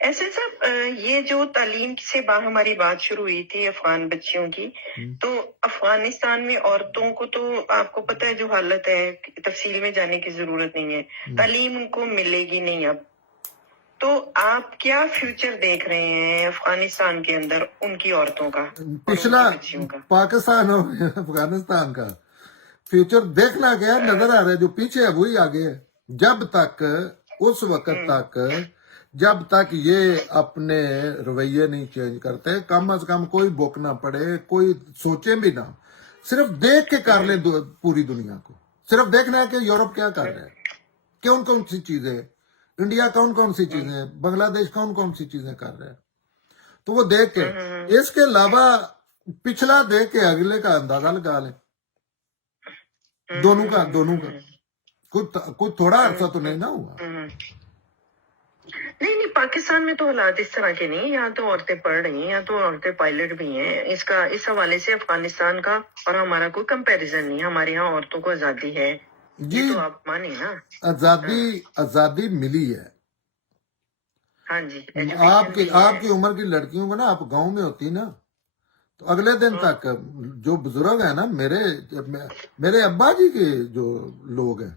ایسے صاحب یہ جو تعلیم سے ہماری بات شروع ہوئی تھی افغان بچیوں کی، تو افغانستان میں عورتوں کو تو آپ کو پتہ ہے جو حالت ہے، تفصیل میں جانے کی ضرورت نہیں ہے، تعلیم ان کو ملے گی نہیں اب. تو آپ کیا فیوچر دیکھ رہے ہیں افغانستان کے اندر ان کی عورتوں کا اور ان پچھلا کی بچیوں کا؟ پاکستان اور افغانستان کا فیوچر دیکھنا گیا نظر آ رہا ہے، جو پیچھے ہے وہی آگے ہے. جب تک اس وقت تک جب تک یہ اپنے رویے نہیں چینج کرتے، کم از کم کوئی بک نہ پڑے، کوئی سوچیں بھی نہ، صرف دیکھ کے کر لیں پوری دنیا کو. صرف دیکھنا ہے کہ یورپ کیا کر رہا ہے، کون کون سی چیزیں، انڈیا کون کون سی چیزیں، بنگلہ دیش کون کون سی چیزیں کر رہا ہے، تو وہ دیکھ کے. اس کے علاوہ پچھلا دیکھ کے اگلے کا اندازہ لگا لیں. دونوں کا کچھ تھوڑا عرصہ تو نہیں نہ ہوا. نہیں نہیں، پاکستان میں تو حالات اس طرح کے نہیں، یہاں تو عورتیں پڑھ رہی ہیں، یہاں تو عورتیں پائلٹ بھی ہیں. اس حوالے سے افغانستان کا اور ہمارا کوئی کمپیریزن نہیں. ہمارے یہاں عورتوں کو آزادی ہے، جی یہ تو آپ مانیں نا. آزادی ملی ہے. ہاں جی، آپ ایجوکیشن کی بھی آپ کی ہے. عمر کی لڑکیوں کو نا، آپ گاؤں میں ہوتی نا، تو اگلے دن تک جو بزرگ ہیں نا، میرے ابا جی کے جو لوگ ہیں،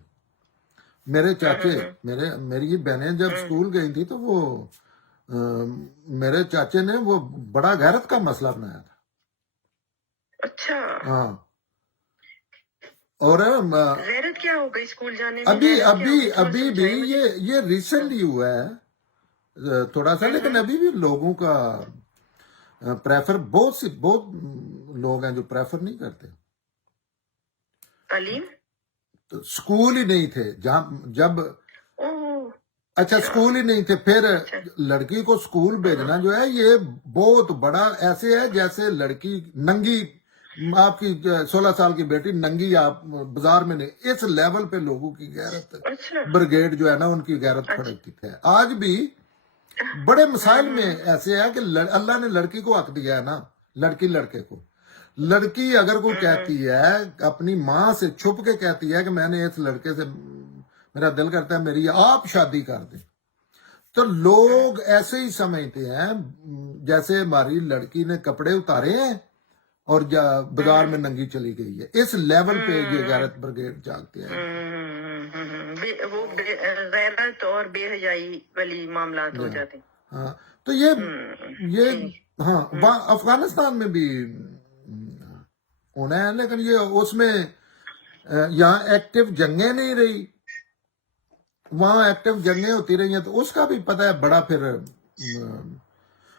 میرے چاچے، میری بہنیں جب سکول گئی تھی تو وہ میرے چاچے نے وہ بڑا غیرت کا مسئلہ بنایا تھا. اچھا، ہاں. اور غیرت کیا ہو گئی اسکول جانے میں؟ غیرت کیا ہو گئی؟ تھوڑا ابھی بھی سمجھائیں مجھے. یہ ریسنٹلی ہوا ہے تھوڑا سا، لیکن ابھی بھی لوگوں کا پریفر، بہت لوگ ہیں جو پریفر نہیں کرتے. تعلیم سکول ہی نہیں تھے جب اچھا سکول ہی نہیں تھے، پھر لڑکی کو سکول بھیجنا جو ہے یہ بہت بڑا، ایسے ہے جیسے لڑکی ننگی، آپ کی 16 سال کی بیٹی ننگی آپ بازار میں نہیں. اس لیول پہ لوگوں کی غیرت، بریگیڈ جو ہے نا ان کی غیرت کھڑکتی ہے. آج بھی بڑے مسائل میں ایسے ہے کہ اللہ نے لڑکی کو حق دیا ہے نا، لڑکی لڑکے کو. لڑکی اگر کوئی کہتی ہے، اپنی ماں سے چھپ کے کہتی ہے کہ میں نے اس لڑکے سے میرا دل کرتا ہے میری آپ شادی کر دیں، تو لوگ ایسے ہی سمجھتے ہیں جیسے ہماری لڑکی نے کپڑے اتارے ہیں اور بازار میں ننگی چلی گئی ہے. اس لیول پہ یہ غیرت بریگیڈ جاگتے ہیں. وہ غیرت اور بے حیائی والی معاملات ہو جاتے ہیں. ہاں، تو یہ ہاں افغانستان میں بھی ہونا ہے، لیکن یہ اس میں یہاں ایکٹیو جنگیں نہیں رہی، وہاں ایکٹیو جنگیں ہوتی رہی ہیں، تو اس کا بھی پتہ ہے بڑا، پھر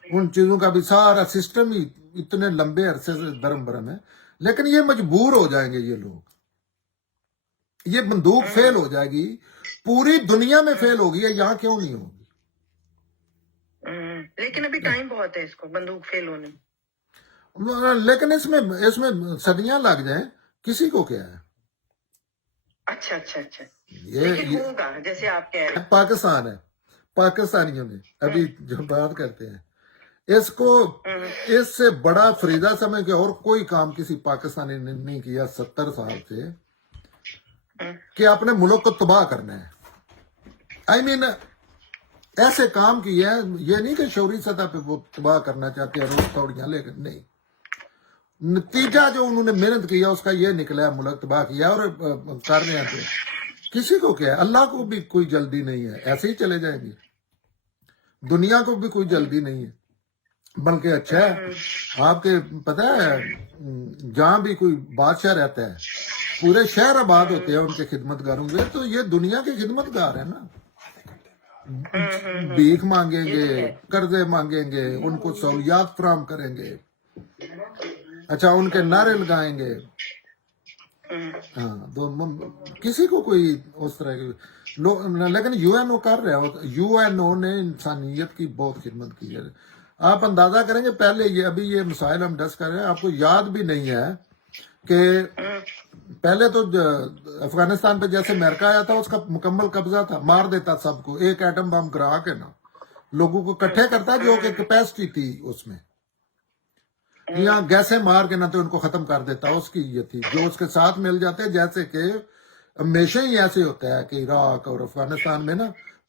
ان چیزوں کا بھی سارا سسٹم ہی اتنے لمبے عرصے سے درم برم ہے. لیکن یہ مجبور ہو جائیں گے یہ لوگ، یہ بندوق فیل ہو جائے گی، پوری دنیا میں فیل ہوگی ہے، یہاں کیوں نہیں ہوگی؟ لیکن ابھی ٹائم بہت ہے اس کو بندوق فیل ہونے. لیکن اس میں صدیاں لگ جائیں، کسی کو کیا ہے. اچھا اچھا اچھا، لیکن ہوگا جیسے آپ کہہ رہے ہیں. پاکستان ہے، پاکستانیوں نے ابھی جو بات کرتے ہیں اس کو، اس سے بڑا فریضہ سمجھ کے اور کوئی کام کسی پاکستانی نے نہیں کیا 70 سال سے، کہ اپنے ملک کو تباہ کرنا ہے. آئی مین ایسے کام کیے ہیں، یہ نہیں کہ شعوری سطح پہ وہ تباہ کرنا چاہتے ہیں روز توڑیاں، لیکن نہیں، نتیجہ جو انہوں نے محنت کیا اس کا یہ نکلا ہے، ملک تباہ کیا. اور کر رہے ہیں تو کسی کو کیا ہے، اللہ کو بھی کوئی جلدی نہیں ہے، ایسے ہی چلے جائیں گے. دنیا کو بھی کوئی جلدی نہیں ہے، بلکہ اچھا ہے. آپ کے پتہ ہے جہاں بھی کوئی بادشاہ رہتا ہے پورے شہر آباد ہوتے ہیں ان کے خدمت گاروں کے، تو یہ دنیا کے خدمت گار ہیں نا. بھیک مانگیں گے، قرضے مانگیں گے، ان کو سہولیات فراہم کریں گے، اچھا ان کے نعرے لگائیں گے. ہاں، تو کسی کو کوئی اس طرح کی لیکن یو این او کر رہا ہے، یو این او نے انسانیت کی بہت خدمت کی ہے. آپ اندازہ کریں گے پہلے ابھی یہ مسائل ہم ڈسکس کر رہے ہیں، آپ کو یاد بھی نہیں ہے کہ پہلے تو افغانستان پہ جیسے امریکہ آیا تھا اس کا مکمل قبضہ تھا، مار دیتا سب کو، ایک ایٹم بم گرا کے نا لوگوں کو اکٹھے کرتا، جو کہ کیپیسٹی تھی اس میں، یہاں گیسیں مار کے نہ تو ان کو ختم کر دیتا. اس کی یہ تھی جو اس کے ساتھ مل جاتے، جیسے کہ ہمیشہ ہی ایسے ہوتا ہے کہ عراق اور افغانستان میں نا